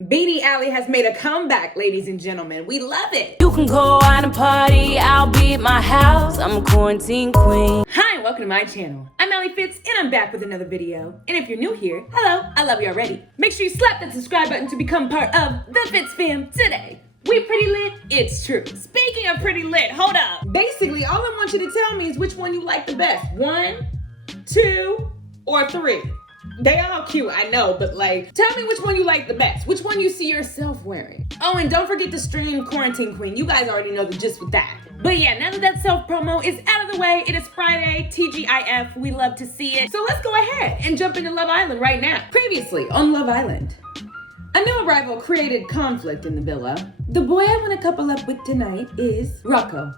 Beanie Alli has made a comeback, ladies and gentlemen. We love it. You can go out and party, I'll be at my house. I'm a quarantine queen. Hi, and welcome to my channel. I'm Alli Fitz, and I'm back with another video. And if you're new here, hello, I love you already. Make sure you slap that subscribe button to become part of the FITZFAM today. We pretty lit? It's true. Speaking of pretty lit, hold up. Basically, all I want you to tell me is which one you like the best. 1, 2, or 3. They all cute, I know, but like, tell me which one you like the best. Which one you see yourself wearing. Oh, and don't forget to stream Quarantine Queen. You guys already know the gist with that. But yeah, now that self-promo is out of the way, it is Friday, TGIF, we love to see it. So let's go ahead and jump into Love Island right now. Previously on Love Island, a new arrival created conflict in the villa. The boy I want to couple up with tonight is Rocco.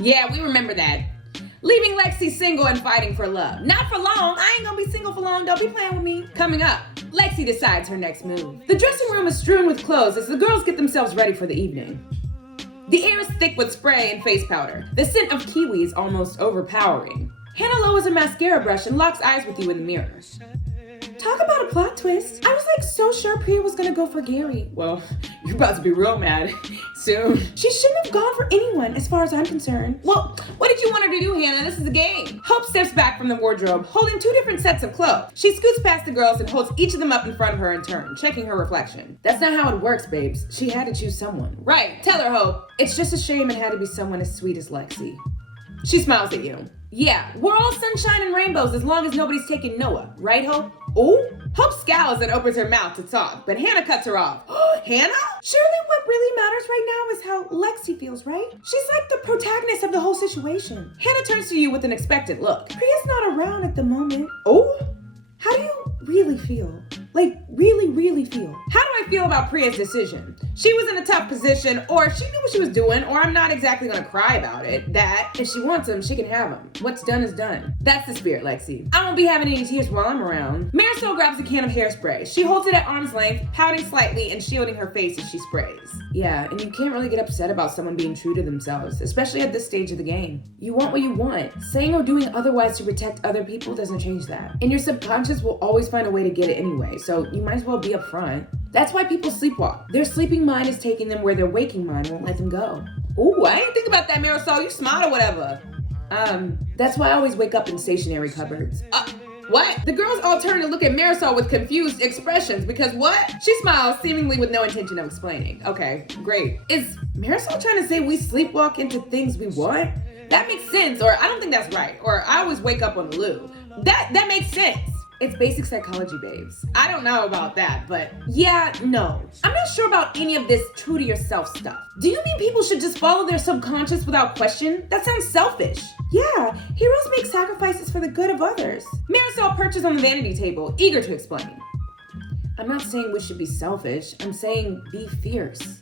Yeah, we remember that. Leaving Lexi single and fighting for love. Not for long. I ain't gonna be single for long. Don't be playing with me. Coming up, Lexi decides her next move. The dressing room is strewn with clothes as the girls get themselves ready for the evening. The air is thick with spray and face powder. The scent of kiwi is almost overpowering. Hannah lowers a mascara brush and locks eyes with you in the mirror. Talk about a plot twist. I was like so sure Priya was gonna go for Gary. Well, you're about to be real mad soon. She shouldn't have gone for anyone as far as I'm concerned. Well, what did you want her to do, Hannah? This is a game. Hope steps back from the wardrobe, holding 2 different sets of clothes. She scoots past the girls and holds each of them up in front of her in turn, checking her reflection. That's not how it works, babes. She had to choose someone. Right, tell her, Hope. It's just a shame it had to be someone as sweet as Lexi. She smiles at you. Yeah, we're all sunshine and rainbows as long as nobody's taking Noah, right, Hope? Oh, Hope scowls and opens her mouth to talk, but Hannah cuts her off. Hannah? Surely what really matters right now is how Lexi feels, right? She's like the protagonist of the whole situation. Hannah turns to you with an expectant look. Priya's not around at the moment. Oh? How do you really feel? Like, really feel? How do I feel about Priya's decision? She was in a tough position, or she knew what she was doing, or I'm not exactly gonna cry about it. That, if she wants him, she can have him. What's done is done. That's the spirit, Lexi. I won't be having any tears while I'm around. Marisol grabs a can of hairspray. She holds it at arm's length, pouting slightly and shielding her face as she sprays. Yeah, and you can't really get upset about someone being true to themselves, especially at this stage of the game. You want what you want. Saying or doing otherwise to protect other people doesn't change that. And your subconscious will always find a way to get it anyway, so you might as well be upfront. That's why people sleepwalk. Their sleeping mind is taking them where their waking mind won't let them go. Ooh, I didn't think about that, Marisol. You smart or whatever. That's why I always wake up in stationary cupboards. What? The girls all turn to look at Marisol with confused expressions because what? She smiles, seemingly with no intention of explaining. Okay, great. Is Marisol trying to say we sleepwalk into things we want? That makes sense, or I don't think that's right. Or I always wake up on the loo. That makes sense. It's basic psychology, babes. I don't know about that, but yeah, no. I'm not sure about any of this true to yourself stuff. Do you mean people should just follow their subconscious without question? That sounds selfish. Yeah, heroes make sacrifices for the good of others. Marisol perches on the vanity table, eager to explain. I'm not saying we should be selfish. I'm saying be fierce.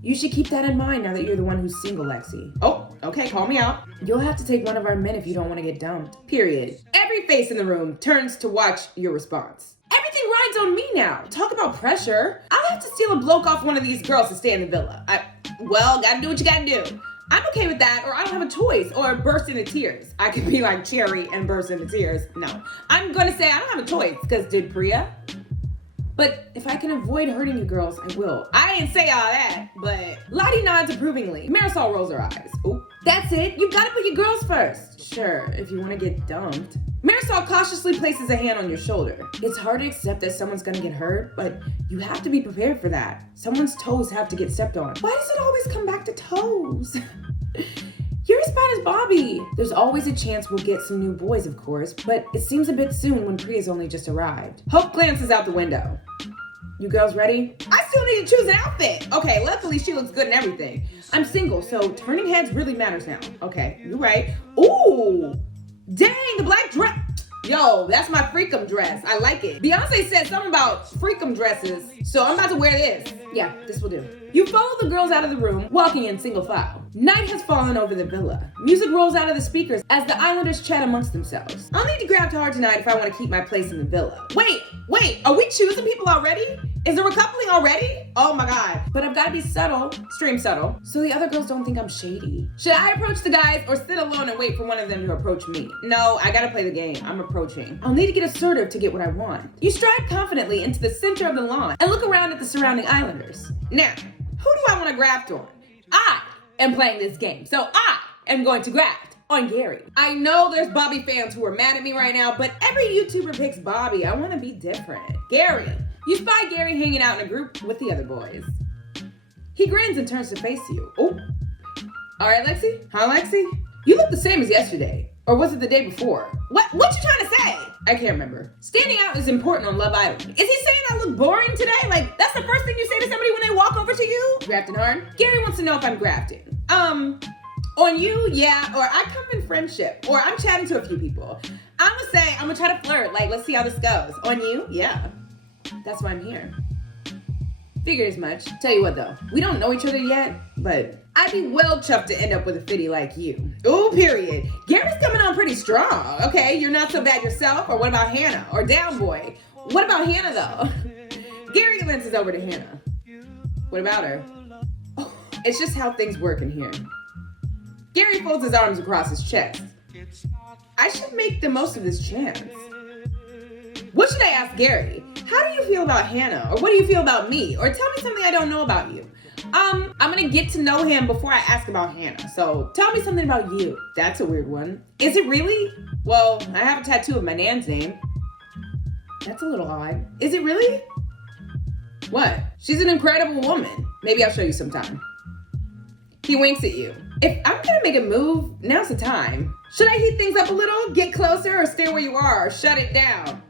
You should keep that in mind now that you're the one who's single, Lexi. Oh, okay, call me out. You'll have to take one of our men if you don't want to get dumped. Period. Every face in the room turns to watch your response. Everything rides on me now. Talk about pressure. I'll have to steal a bloke off one of these girls to stay in the villa. Well, gotta do what you gotta do. I'm okay with that, or I don't have a choice, or burst into tears. I could be like Cherry and burst into tears. No, I'm gonna say I don't have a choice, because did Priya? But if I can avoid hurting you girls, I will. I didn't say all that, but Lottie nods approvingly. Marisol rolls her eyes. Oh, that's it. You gotta put your girls first. Sure, if you want to get dumped. Marisol cautiously places a hand on your shoulder. It's hard to accept that someone's gonna get hurt, but you have to be prepared for that. Someone's toes have to get stepped on. Why does it always come back to toes? You're as bad as Bobby. There's always a chance we'll get some new boys, of course, but it seems a bit soon when Priya's only just arrived. Hope glances out the window. You girls ready? I still need to choose an outfit. Okay, luckily she looks good and everything. I'm single, so turning heads really matters now. Okay, you're right. Ooh, dang, the black dress. Yo, that's my freakum dress. I like it. Beyonce said something about freakum dresses, so I'm about to wear this. Yeah, this will do. You follow the girls out of the room, walking in single file. Night has fallen over the villa. Music rolls out of the speakers as the islanders chat amongst themselves. I'll need to grab hard tonight if I want to keep my place in the villa. Wait, are we choosing people already? Is there a coupling already? Oh my God. But I've got to be subtle, stream subtle, so the other girls don't think I'm shady. Should I approach the guys or sit alone and wait for one of them to approach me? No, I gotta play the game. I'm approaching. I'll need to get assertive to get what I want. You stride confidently into the center of the lawn and look around at the surrounding islanders. Now, who do I want to graft on? I am playing this game, so I am going to graft on Gary. I know there's Bobby fans who are mad at me right now, but every YouTuber picks Bobby. I want to be different. Gary. You spy Gary hanging out in a group with the other boys. He grins and turns to face you. Oh. All right, Lexi? Huh, Lexi? You look the same as yesterday. Or was it the day before? What you trying to say? I can't remember. Standing out is important on Love Island. Is he saying I look boring today? Like, that's the first thing you say to somebody when they walk over to you? Grafting hard? Gary wants to know if I'm grafting. On you, yeah, or I come in friendship, or I'm chatting to a few people. I'm gonna try to flirt, like, let's see how this goes. On you, yeah. That's why I'm here. Figured as much. Tell you what though, we don't know each other yet, but I'd be well chuffed to end up with a fitty like you. Ooh, period. Gary's coming on pretty strong. Okay, you're not so bad yourself, or what about Hannah? Or Down Boy? What about Hannah though? Gary glances over to Hannah. What about her? Oh, it's just how things work in here. Gary folds his arms across his chest. I should make the most of this chance. What should I ask Gary? How do you feel about Hannah? Or what do you feel about me? Or tell me something I don't know about you. I'm gonna get to know him before I ask about Hannah. So tell me something about you. That's a weird one. Is it really? Well, I have a tattoo of my nan's name. That's a little odd. Is it really? What? She's an incredible woman. Maybe I'll show you sometime. He winks at you. If I'm gonna make a move, now's the time. Should I heat things up a little? Get closer or stay where you are? Or shut it down?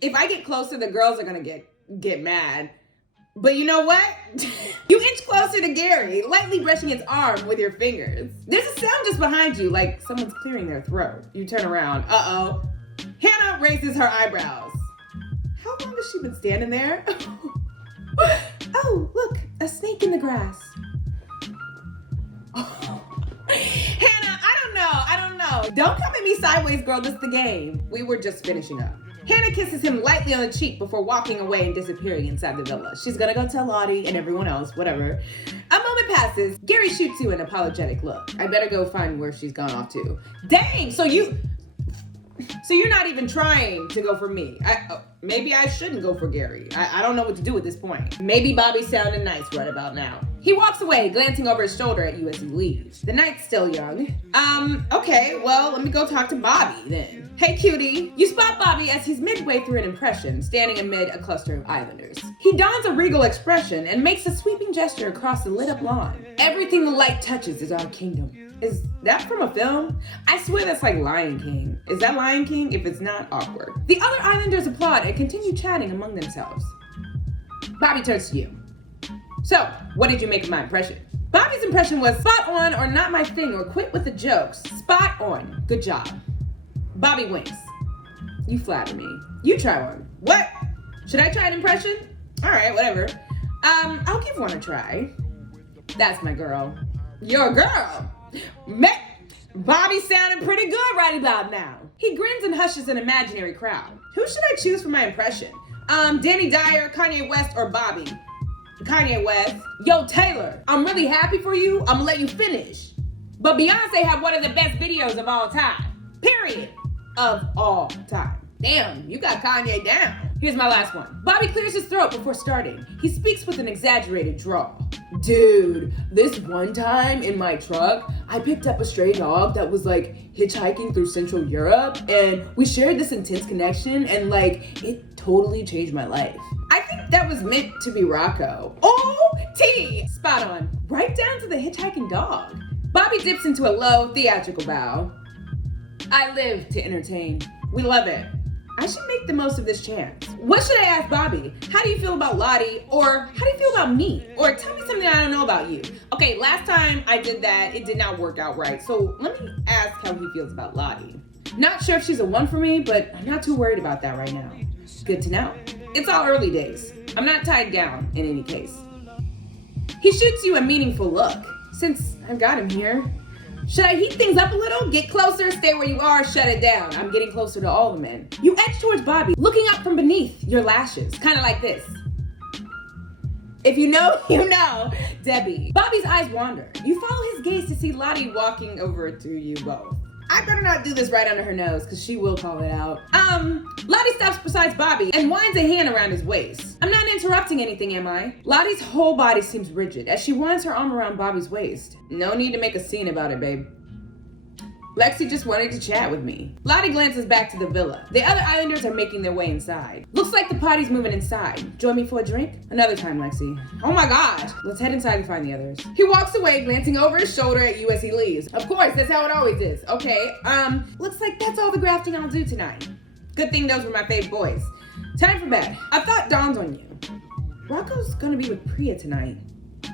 If I get closer, the girls are gonna get mad. But you know what? You inch closer to Gary, lightly brushing his arm with your fingers. There's a sound just behind you, like someone's clearing their throat. You turn around. Uh-oh. Hannah raises her eyebrows. How long has she been standing there? Oh, look, a snake in the grass. Hannah, I don't know. Don't come at me sideways, girl. This is the game. We were just finishing up. Hannah kisses him lightly on the cheek before walking away and disappearing inside the villa. She's gonna go tell Alli and everyone else, whatever. A moment passes. Gary shoots you an apologetic look. I better go find where she's gone off to. Dang, so you're not even trying to go for me. Maybe I shouldn't go for Gary. I don't know what to do at this point. Maybe Bobby's sounding nice right about now. He walks away, glancing over his shoulder at you as he leaves. The night's still young. Okay, well, let me go talk to Bobby then. Hey, cutie. You spot Bobby as he's midway through an impression, standing amid a cluster of islanders. He dons a regal expression and makes a sweeping gesture across the lit-up lawn. Everything the light touches is our kingdom. Is that from a film? I swear that's like Lion King. Is that Lion King? If it's not, awkward. The other islanders applaud and continue chatting among themselves. Bobby turns to you. So, what did you make of my impression? Bobby's impression was spot on or not my thing or quit with the jokes. Spot on. Good job. Bobby winks. You flatter me. You try one. What? Should I try an impression? All right, whatever. I'll give one a try. That's my girl. Your girl. Bobby sounding pretty good right about now. He grins and hushes an imaginary crowd. Who should I choose for my impression? Danny Dyer, Kanye West, or Bobby? Kanye West. Yo, Taylor, I'm really happy for you. I'm gonna let you finish. But Beyonce had one of the best videos of all time. Period. Of all time. Damn, you got Kanye down. Here's my last one. Bobby clears his throat before starting. He speaks with an exaggerated drawl. Dude, this one time in my truck, I picked up a stray dog that was like hitchhiking through Central Europe, and we shared this intense connection, and like it totally changed my life. I think that was meant to be Rocco. Oh, T! Spot on. Right down to the hitchhiking dog. Bobby dips into a low, theatrical bow. I live to entertain. We love it. I should make the most of this chance. What should I ask Bobby? How do you feel about Lottie? Or how do you feel about me? Or tell me something I don't know about you. Okay, last time I did that, it did not work out right. So let me ask how he feels about Lottie. Not sure if she's a one for me, but I'm not too worried about that right now. Good to know. It's all early days. I'm not tied down in any case. He shoots you a meaningful look. Since I've got him here, Should I heat things up a little? Get closer, stay where you are, shut it down. I'm getting closer to all the men. You edge towards Bobby, looking up from beneath your lashes, kind of like this. If you know, you know. Debbie. Bobby's eyes wander. You follow his gaze to see Lottie walking over to you both. I better not do this right under her nose, because she will call it out. Lottie stops beside Bobby and winds a hand around his waist. I'm not interrupting anything, am I? Lottie's whole body seems rigid as she winds her arm around Bobby's waist. No need to make a scene about it, babe. Lexi just wanted to chat with me. Lottie glances back to the villa. The other islanders are making their way inside. Looks like the party's moving inside. Join me for a drink? Another time, Lexi. Oh my gosh. Let's head inside and find the others. He walks away, glancing over his shoulder at you as he leaves. Of course, that's how it always is. Okay, looks like that's all the grafting I'll do tonight. Good thing those were my fave boys. Time for bed. A thought dawns on you. Rocco's gonna be with Priya tonight.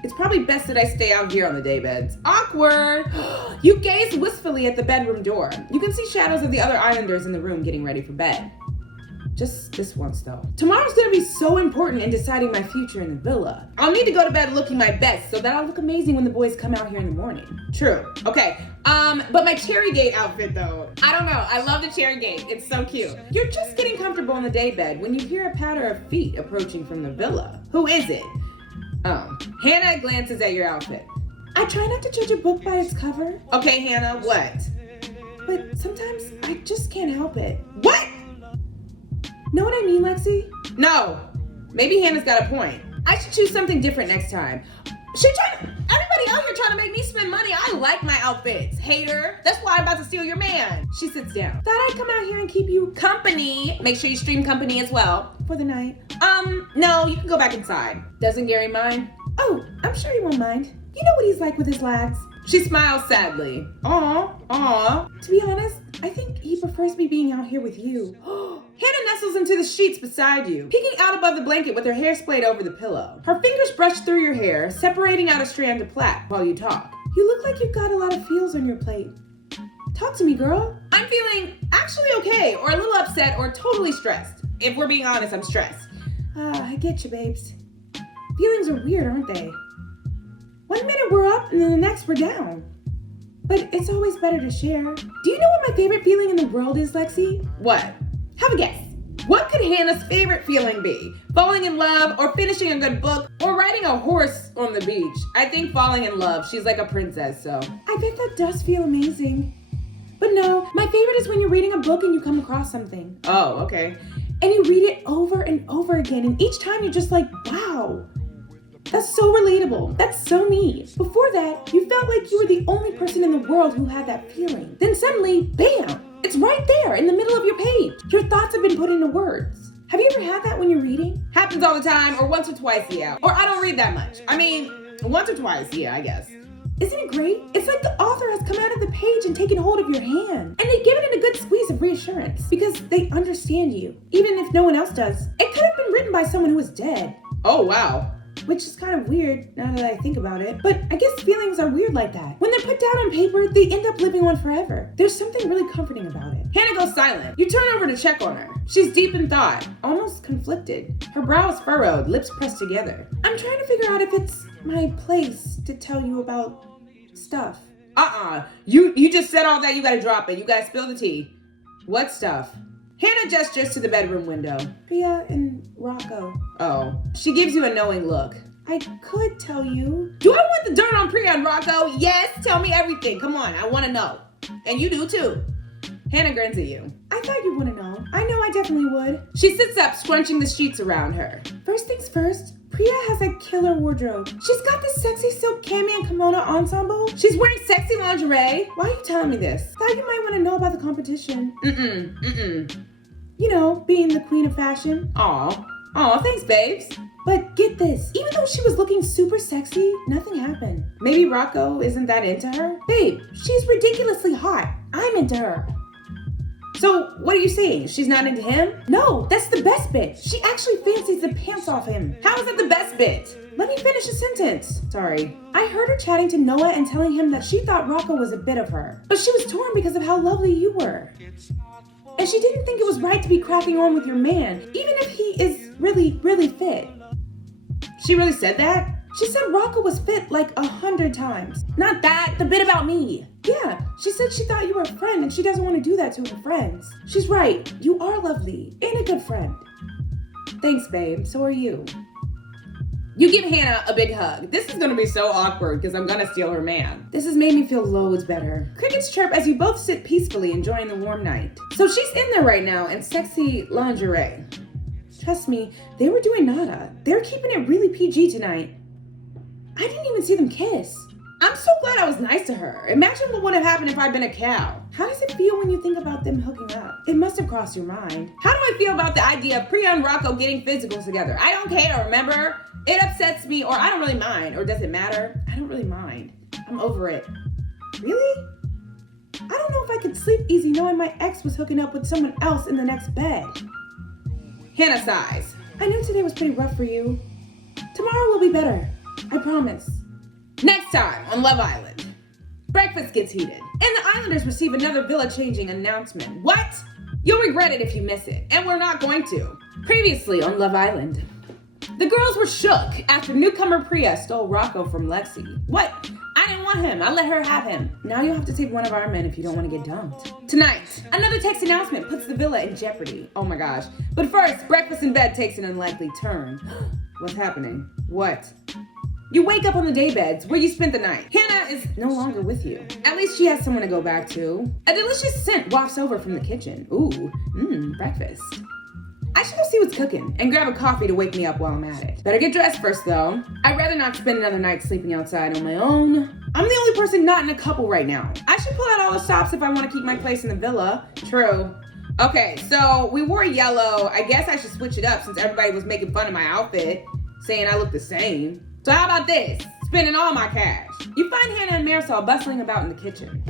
It's probably best that I stay out here on the daybeds. Awkward! You gaze wistfully at the bedroom door. You can see shadows of the other islanders in the room getting ready for bed. Just this once, though. Tomorrow's gonna be so important in deciding my future in the villa. I'll need to go to bed looking my best so that I'll look amazing when the boys come out here in the morning. True. Okay. But my cherry gate outfit, though. I don't know. I love the cherry gate. It's so cute. You're just getting comfortable in the daybed when you hear a patter of feet approaching from the villa. Who is it? Hannah glances at your outfit. I try not to judge a book by its cover. Okay, Hannah, what? But sometimes I just can't help it. What? Know what I mean, Lexi? No. Maybe Hannah's got a point. I should choose something different next time. Everybody out here trying to make me spend money. I like my outfits. Hater. That's why I'm about to steal your man. She sits down. Thought I'd come out here and keep you company. Make sure you stream company as well for the night. No, you can go back inside. Doesn't Gary mind? Oh, I'm sure he won't mind. You know what he's like with his lads. She smiles sadly. Aw. To be honest, I think he prefers me being out here with you. Hannah nestles into the sheets beside you, peeking out above the blanket with her hair splayed over the pillow. Her fingers brush through your hair, separating out a strand of plait while you talk. You look like you've got a lot of feels on your plate. Talk to me, girl. I'm feeling actually okay, or a little upset, or totally stressed. If we're being honest, I'm stressed. I get you, babes. Feelings are weird, aren't they? One minute we're up, and then the next we're down. But it's always better to share. Do you know what my favorite feeling in the world is, Lexi? What? Have a guess. What could Hannah's favorite feeling be? Falling in love, or finishing a good book, or riding a horse on the beach? I think falling in love. She's like a princess, so. I bet that does feel amazing. But no, my favorite is when you're reading a book and you come across something. Oh, okay. And you read it over and over again, and each time you're just like, wow. That's so relatable. That's so me. Before that, you felt like you were the only person in the world who had that feeling. Then suddenly, bam! It's right there in the middle of your page. Your thoughts have been put into words. Have you ever had that when you're reading? Happens all the time, or once or twice, yeah. Or I don't read that much. I mean, once or twice, yeah, I guess. Isn't it great? It's like the author has come out of the page and taken hold of your hand. And they give it a good squeeze of reassurance because they understand you, even if no one else does. It could have been written by someone who is dead. Oh, wow. Which is kind of weird now that I think about it. But I guess feelings are weird like that. When they're put down on paper, they end up living on forever. There's something really comforting about it. Hannah goes silent. You turn over to check on her. She's deep in thought, almost conflicted. Her brow is furrowed, lips pressed together. I'm trying to figure out if it's my place to tell you about stuff. You just said all that. You gotta drop it. You gotta spill the tea. What stuff? Hannah gestures to the bedroom window. Priya and Rocco. Oh. She gives you a knowing look. I could tell you. Do I want the dirt on Priya and Rocco? Yes, tell me everything. Come on, I want to know. And you do too. Hannah grins at you. I thought you'd want to know. I know I definitely would. She sits up, scrunching the sheets around her. First things first, Priya has a killer wardrobe. She's got this sexy silk cami and kimono ensemble. She's wearing sexy lingerie. Why are you telling me this? Thought you might want to know about the competition. You know, being the queen of fashion. Aw, thanks, babes. But get this, even though she was looking super sexy, nothing happened. Maybe Rocco isn't that into her? Babe, she's ridiculously hot. I'm into her. So, what are you saying? She's not into him? No, that's the best bit. She actually fancies the pants off him. How is that the best bit? Let me finish a sentence. Sorry. I heard her chatting to Noah and telling him that she thought Rocco was a bit of her. But she was torn because of how lovely you were. And she didn't think it was right to be cracking on with your man, even if he is really, really fit. She really said that? She said Rocco was fit like 100 times. Not that, the bit about me. Yeah, she said she thought you were a friend and she doesn't want to do that to her friends. She's right, you are lovely and a good friend. Thanks, babe, so are you. You give Hannah a big hug. This is gonna be so awkward because I'm gonna steal her man. This has made me feel loads better. Crickets chirp as you both sit peacefully enjoying the warm night. So she's in there right now in sexy lingerie. Trust me, they were doing nada. They're keeping it really PG tonight. I didn't even see them kiss. I'm so glad I was nice to her. Imagine what would have happened if I'd been a cow. How does it feel when you think about them hooking up? It must have crossed your mind. How do I feel about the idea of Priya and Rocco getting physicals together? I don't care, remember? It upsets me, or I don't really mind. Or does it matter? I don't really mind. I'm over it. Really? I don't know if I could sleep easy knowing my ex was hooking up with someone else in the next bed. Hannah sighs. I knew today was pretty rough for you. Tomorrow will be better. I promise. Next time on Love Island. Breakfast gets heated, and the Islanders receive another villa-changing announcement. What? You'll regret it if you miss it, and we're not going to. Previously on Love Island. The girls were shook after newcomer Priya stole Rocco from Lexi. What? I didn't want him. I let her have him. Now you'll have to take one of our men if you don't want to get dumped. Tonight, another text announcement puts the villa in jeopardy. Oh my gosh. But first, breakfast in bed takes an unlikely turn. What's happening? What? You wake up on the daybeds where you spent the night. Hannah is no longer with you. At least she has someone to go back to. A delicious scent wafts over from the kitchen. Ooh, breakfast. I should go see what's cooking and grab a coffee to wake me up while I'm at it. Better get dressed first though. I'd rather not spend another night sleeping outside on my own. I'm the only person not in a couple right now. I should pull out all the stops if I want to keep my place in the villa. True. Okay, so we wore yellow. I guess I should switch it up since everybody was making fun of my outfit, saying I look the same. So how about this? Spending all my cash. You find Hannah and Marisol bustling about in the kitchen.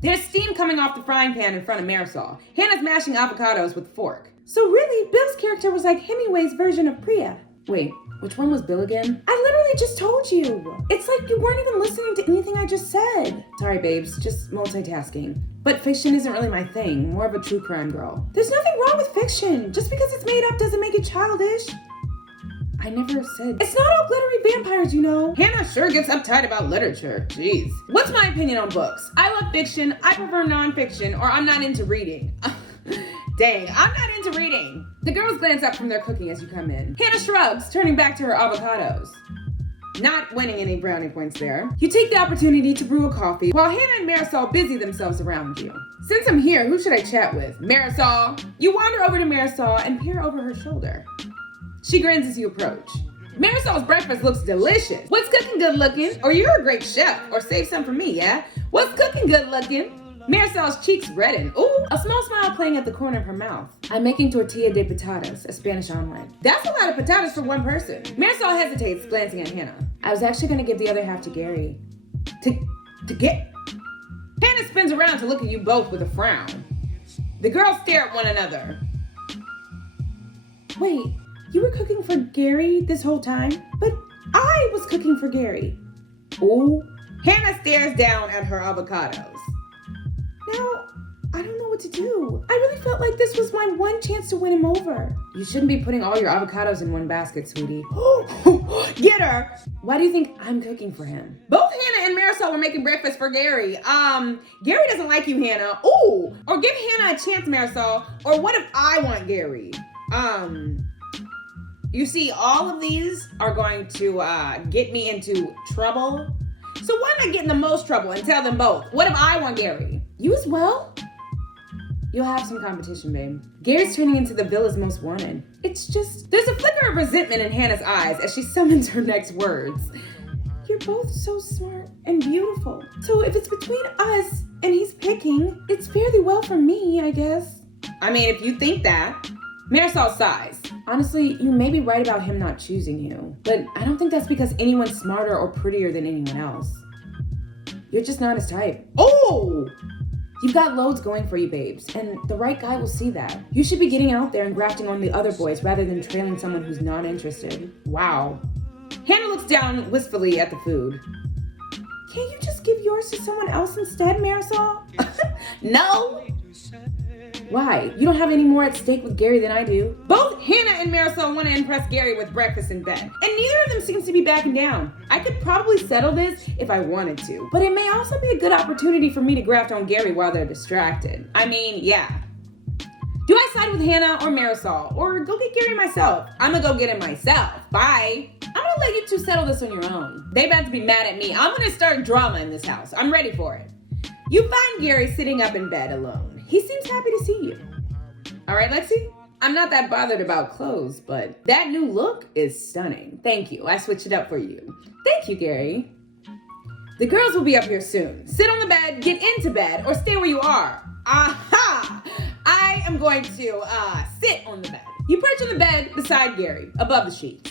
There's steam coming off the frying pan in front of Marisol. Hannah's mashing avocados with a fork. So really, Bill's character was like Hemingway's version of Priya. Wait, which one was Bill again? I literally just told you. It's like you weren't even listening to anything I just said. Sorry, babes, just multitasking. But fiction isn't really my thing, more of a true crime girl. There's nothing wrong with fiction. Just because it's made up doesn't make it childish. I never said. It's not all glittery vampires, you know. Hannah sure gets uptight about literature. Jeez. What's my opinion on books? I love fiction, I prefer nonfiction, or I'm not into reading. Dang, I'm not into reading. The girls glance up from their cooking as you come in. Hannah shrugs, turning back to her avocados. Not winning any brownie points there. You take the opportunity to brew a coffee while Hannah and Marisol busy themselves around you. Since I'm here, who should I chat with? Marisol. You wander over to Marisol and peer over her shoulder. She grins as you approach. Marisol's breakfast looks delicious. What's cooking good looking? Or you're a great chef. Or save some for me, yeah? What's cooking good looking? Marisol's cheeks redden. Ooh, a small smile playing at the corner of her mouth. I'm making tortilla de patatas, a Spanish omelet. That's a lot of potatoes for one person. Marisol hesitates, glancing at Hannah. I was actually gonna give the other half to Gary. To get? Hannah spins around to look at you both with a frown. The girls stare at one another. Wait, you were cooking for Gary this whole time? But I was cooking for Gary. Ooh. Hannah stares down at her avocados. Now, I don't know what to do. I really felt like this was my one chance to win him over. You shouldn't be putting all your avocados in one basket, sweetie. Get her! Why do you think I'm cooking for him? Both Hannah and Marisol were making breakfast for Gary. Gary doesn't like you, Hannah. Ooh! Or give Hannah a chance, Marisol. Or what if I want Gary? You see, all of these are going to get me into trouble. So why not get in the most trouble and tell them both? What if I want Gary? You as well? You'll have some competition, babe. Gary's turning into the villa's most wanted. It's just, there's a flicker of resentment in Hannah's eyes as she summons her next words. You're both so smart and beautiful. So if it's between us and he's picking, it's fairly well for me, I guess. I mean, if you think that. Marisol sighs. Honestly, you may be right about him not choosing you, but I don't think that's because anyone's smarter or prettier than anyone else. You're just not his type. Oh! You've got loads going for you, babes, and the right guy will see that. You should be getting out there and grafting on the other boys rather than trailing someone who's not interested. Wow. Hannah looks down wistfully at the food. Can't you just give yours to someone else instead, Marisol? No. Why? You don't have any more at stake with Gary than I do. Both Hannah and Marisol want to impress Gary with breakfast in bed, and neither of them seems to be backing down. I could probably settle this if I wanted to, but it may also be a good opportunity for me to graft on Gary while they're distracted. I mean, yeah. Do I side with Hannah or Marisol, or go get Gary myself? I'm gonna go get him myself. Bye. I'm gonna let you two settle this on your own. They about to be mad at me. I'm gonna start drama in this house. I'm ready for it. You find Gary sitting up in bed alone. He seems happy to see you. All right, Lexi? I'm not that bothered about clothes, but that new look is stunning. Thank you. I switched it up for you. Thank you, Gary. The girls will be up here soon. Sit on the bed, get into bed, or stay where you are. Aha! I am going to sit on the bed. You perch on the bed beside Gary, above the sheets.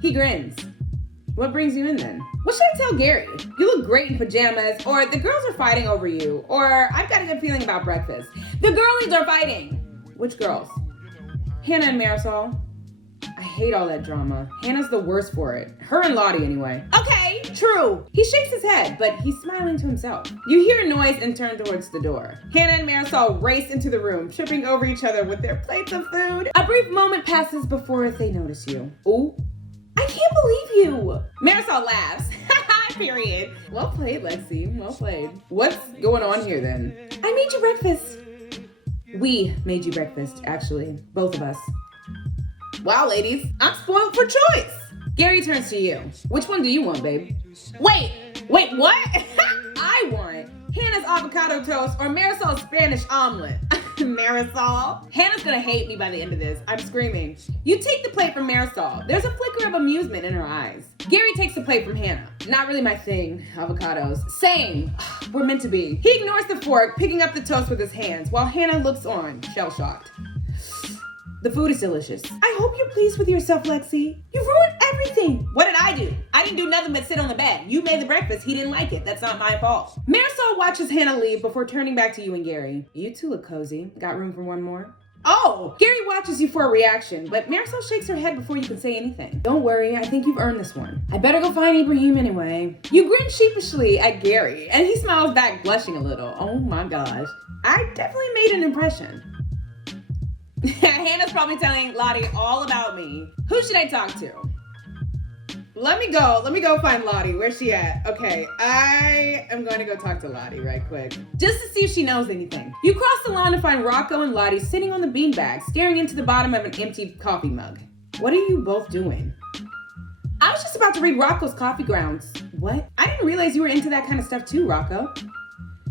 He grins. What brings you in then? What should I tell Gary? You look great in pajamas, or the girls are fighting over you, or I've got a good feeling about breakfast. The girlies are fighting. Which girls? Hannah and Marisol. I hate all that drama. Hannah's the worst for it. Her and Lottie anyway. Okay, true. He shakes his head, but he's smiling to himself. You hear a noise and turn towards the door. Hannah and Marisol race into the room, tripping over each other with their plates of food. A brief moment passes before they notice you. Ooh, I can't believe you. Marisol laughs. Period. Well played, Lexi. Well played. What's going on here then? I made you breakfast. We made you breakfast, actually. Both of us. Wow, ladies. I'm spoiled for choice. Gary turns to you. Which one do you want, babe? Wait, what? I want Hannah's avocado toast or Marisol's Spanish omelet. Marisol. Hannah's gonna hate me by the end of this. I'm screaming. You take the plate from Marisol. There's a flicker of amusement in her eyes. Gary takes the plate from Hannah. Not really my thing, avocados. Same. We're meant to be. He ignores the fork, picking up the toast with his hands, while Hannah looks on, shell-shocked. The food is delicious. I hope you're pleased with yourself, Lexi. You ruined everything. What did I do? I didn't do nothing but sit on the bed. You made the breakfast. He didn't like it. That's not my fault. Marisol watches Hannah leave before turning back to you and Gary. You two look cozy. Got room for one more? Oh! Gary watches you for a reaction, but Marisol shakes her head before you can say anything. Don't worry, I think you've earned this one. I better go find Ibrahim anyway. You grin sheepishly at Gary, and he smiles back, blushing a little. Oh my gosh. I definitely made an impression. Hannah's probably telling Lottie all about me. Who should I talk to? Let me go find Lottie. Where's she at? Okay, I am going to go talk to Lottie right quick. Just to see if she knows anything. You cross the lawn to find Rocco and Lottie sitting on the beanbag, staring into the bottom of an empty coffee mug. What are you both doing? I was just about to read Rocco's coffee grounds. What? I didn't realize you were into that kind of stuff too, Rocco.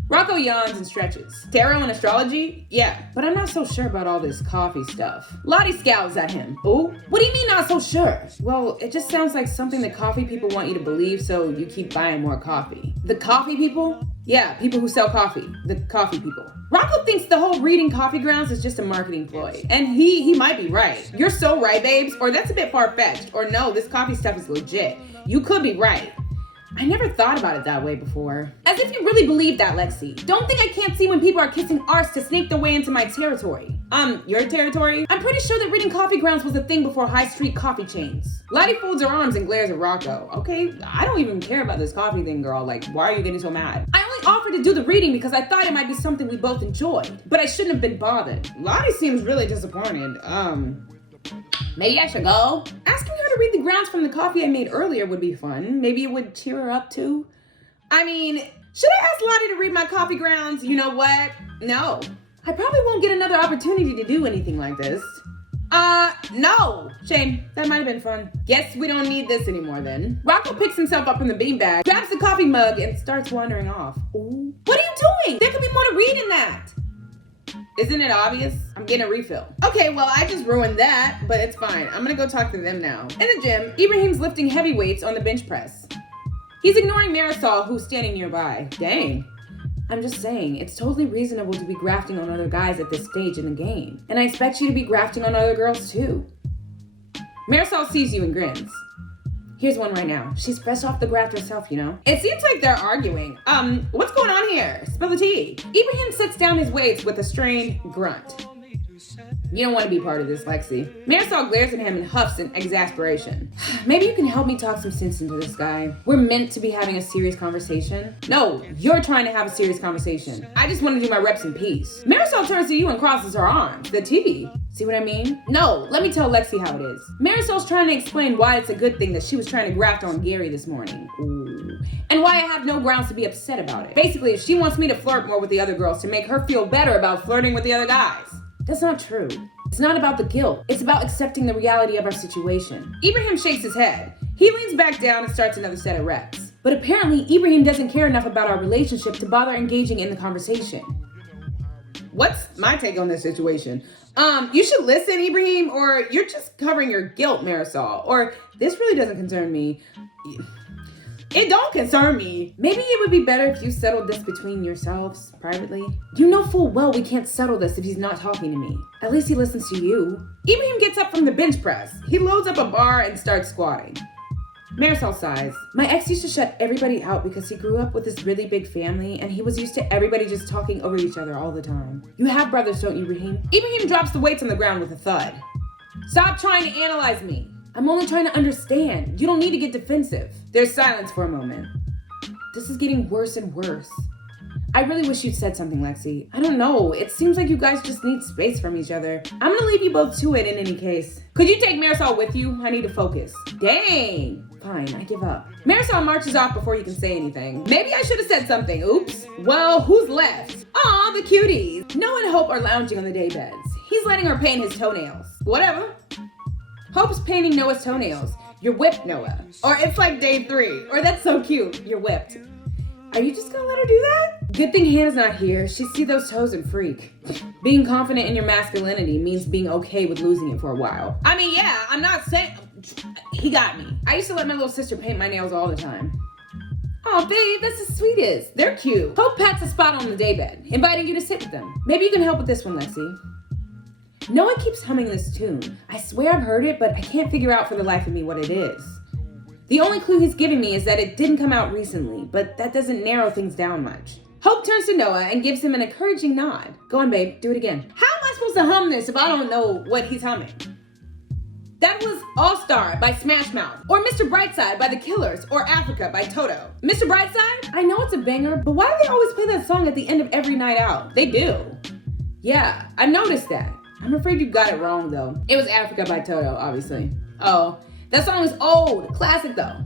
Rocco yawns and stretches. Tarot and astrology? Yeah, but I'm not so sure about all this coffee stuff. Lottie scowls at him. Oh, what do you mean not so sure? Well, it just sounds like something the coffee people want you to believe, so you keep buying more coffee. The coffee people? Yeah, people who sell coffee. The coffee people. Rocco thinks the whole reading coffee grounds is just a marketing ploy. And he might be right. You're so right, babes. Or that's a bit far-fetched. Or no, this coffee stuff is legit. You could be right. I never thought about it that way before. As if you really believe that, Lexi. Don't think I can't see when people are kissing arse to snake their way into my territory. Your territory? I'm pretty sure that reading coffee grounds was a thing before high street coffee chains. Lottie folds her arms and glares at Rocco. Okay, I don't even care about this coffee thing, girl. Like, why are you getting so mad? I only offered to do the reading because I thought it might be something we both enjoyed. But I shouldn't have been bothered. Lottie seems really disappointed. Maybe I should go? Asking her to read the grounds from the coffee I made earlier would be fun. Maybe it would cheer her up too. I mean, should I ask Lottie to read my coffee grounds? You know what? No. I probably won't get another opportunity to do anything like this. No. Shame. That might have been fun. Guess we don't need this anymore then. Rocco picks himself up from the beanbag, grabs the coffee mug, and starts wandering off. Ooh. What are you doing? There could be more to read in that. Isn't it obvious? I'm getting a refill. Okay, well, I just ruined that, but it's fine. I'm gonna go talk to them now. In the gym, Ibrahim's lifting heavy weights on the bench press. He's ignoring Marisol, who's standing nearby. Dang. I'm just saying, it's totally reasonable to be grafting on other guys at this stage in the game. And I expect you to be grafting on other girls too. Marisol sees you and grins. Here's one right now. She's fresh off the graft herself, you know. It seems like they're arguing. What's going on here? Spill the tea. Ibrahim sets down his weights with a strained grunt. You don't want to be part of this, Lexi. Marisol glares at him and huffs in exasperation. Maybe you can help me talk some sense into this guy. We're meant to be having a serious conversation. No, you're trying to have a serious conversation. I just want to do my reps in peace. Marisol turns to you and crosses her arms. The TV. See what I mean? No, let me tell Lexi how it is. Marisol's trying to explain why it's a good thing that she was trying to graft on Gary this morning. Ooh. And why I have no grounds to be upset about it. Basically, if she wants me to flirt more with the other girls to make her feel better about flirting with the other guys. That's not true. It's not about the guilt. It's about accepting the reality of our situation. Ibrahim shakes his head. He leans back down and starts another set of reps. But apparently, Ibrahim doesn't care enough about our relationship to bother engaging in the conversation. What's my take on this situation? You should listen, Ibrahim, or you're just covering your guilt, Marisol. Or this really doesn't concern me. It don't concern me. Maybe it would be better if you settled this between yourselves, privately. You know full well we can't settle this if he's not talking to me. At least he listens to you. Ibrahim gets up from the bench press. He loads up a bar and starts squatting. Marisol sighs. My ex used to shut everybody out because he grew up with this really big family and he was used to everybody just talking over each other all the time. You have brothers, don't you, Ibrahim? Ibrahim drops the weights on the ground with a thud. Stop trying to analyze me. I'm only trying to understand. You don't need to get defensive. There's silence for a moment. This is getting worse and worse. I really wish you'd said something, Lexi. I don't know. It seems like you guys just need space from each other. I'm gonna leave you both to it in any case. Could you take Marisol with you? I need to focus. Dang. Fine, I give up. Marisol marches off before you can say anything. Maybe I should have said something. Oops. Well, who's left? Aw, the cuties. Noah and Hope are lounging on the daybeds. He's letting her paint his toenails. Whatever. Hope's painting Noah's toenails. You're whipped, Noah. Or it's like day 3. Or that's so cute. You're whipped. Are you just gonna let her do that? Good thing Hannah's not here. She'd see those toes and freak. Being confident in your masculinity means being okay with losing it for a while. I mean, yeah, I'm not saying... He got me. I used to let my little sister paint my nails all the time. Oh, babe, that's the sweetest. They're cute. Hope pats a spot on the daybed, inviting you to sit with them. Maybe you can help with this one, Lexi. Noah keeps humming this tune. I swear I've heard it, but I can't figure out for the life of me what it is. The only clue he's giving me is that it didn't come out recently, but that doesn't narrow things down much. Hope turns to Noah and gives him an encouraging nod. Go on, babe, do it again. How am I supposed to hum this if I don't know what he's humming? That was All Star by Smash Mouth, or Mr. Brightside by The Killers, or Africa by Toto. Mr. Brightside? I know it's a banger, but why do they always play that song at the end of every night out? They do. Yeah, I noticed that. I'm afraid you got it wrong, though. It was Africa by Toto, obviously. Oh, that song is old. Classic, though.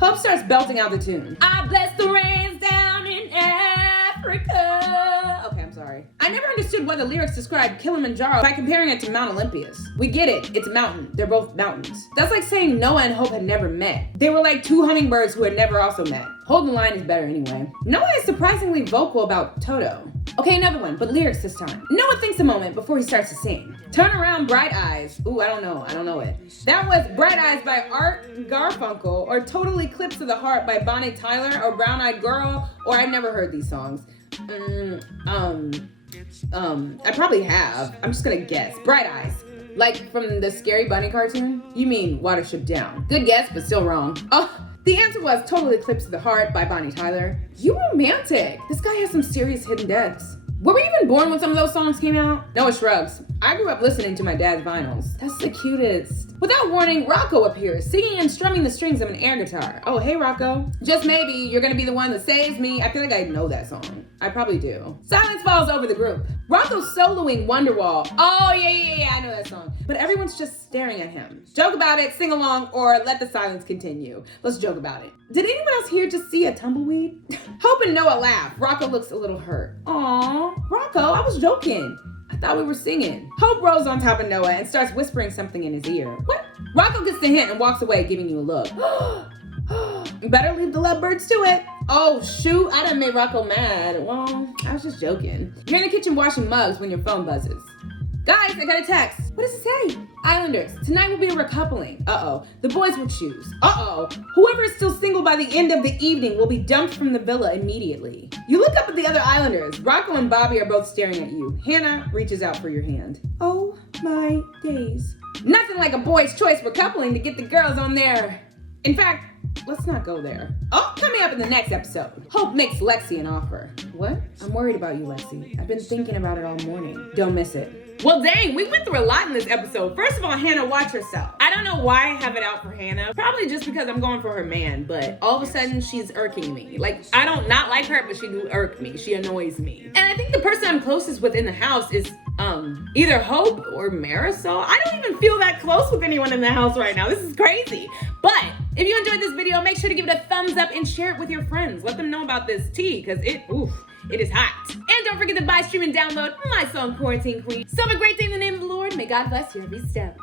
Hope starts belting out the tune. I bless the rains down in Africa. Okay, I'm sorry. I never understood why the lyrics describe Kilimanjaro by comparing it to Mount Olympus. We get it. It's a mountain. They're both mountains. That's like saying Noah and Hope had never met. They were like 2 hummingbirds who had never also met. Hold the line is better anyway. Noah is surprisingly vocal about Toto. Okay, another one, but lyrics this time. Noah thinks a moment before he starts to sing. Turn Around, Bright Eyes. Ooh, I don't know it. That was Bright Eyes by Art Garfunkel, or Total Eclipse of the Heart by Bonnie Tyler, or Brown Eyed Girl, or I've never heard these songs. I probably have. I'm just gonna guess. Bright Eyes. Like from the Scary Bunny cartoon? You mean Watership Down. Good guess, but still wrong. Oh, the answer was Total Eclipse of the Heart by Bonnie Tyler. You romantic. This guy has some serious hidden depths. Were we even born when some of those songs came out? Noah shrugs. I grew up listening to my dad's vinyls. That's the cutest. Without warning, Rocco appears, singing and strumming the strings of an air guitar. Oh, hey, Rocco. Just maybe you're gonna be the one that saves me. I feel like I know that song. I probably do. Silence falls over the group. Rocco's soloing Wonderwall. Oh, yeah, I know that song. But everyone's just staring at him. Joke about it, sing along, or let the silence continue. Let's joke about it. Did anyone else here just see a tumbleweed? Hope and Noah laugh. Rocco looks a little hurt. Aw, Rocco, I was joking. I thought we were singing. Hope rolls on top of Noah and starts whispering something in his ear. What? Rocco gets the hint and walks away, giving you a look. Better leave the lovebirds to it. Oh, shoot, I done made Rocco mad. Well, I was just joking. You're in the kitchen washing mugs when your phone buzzes. Guys, I got a text. What does it say? Islanders, tonight will be a recoupling. Uh-oh, the boys will choose. Uh-oh, whoever is still single by the end of the evening will be dumped from the villa immediately. You look up at the other Islanders. Rocco and Bobby are both staring at you. Hannah reaches out for your hand. Oh my days. Nothing like a boys' choice recoupling to get the girls on there. In fact, let's not go there. Oh, coming up in the next episode, Hope makes Lexi an offer. What? I'm worried about you, Lexi. I've been thinking about it all morning. Don't miss it. Well, dang, we went through a lot in this episode. First of all, Hannah, watch herself. I don't know why I have it out for Hannah. Probably just because I'm going for her man, but all of a sudden she's irking me. Like, I don't not like her, but she do irk me. She annoys me. And I think the person I'm closest with in the house is either Hope or Marisol. I don't even feel that close with anyone in the house right now. This is crazy. But if you enjoyed this video, make sure to give it a thumbs up and share it with your friends. Let them know about this tea, because it is hot. And don't forget to buy, stream, and download my song, Quarantine Queen. So have a great day in the name of the Lord. May God bless you every step.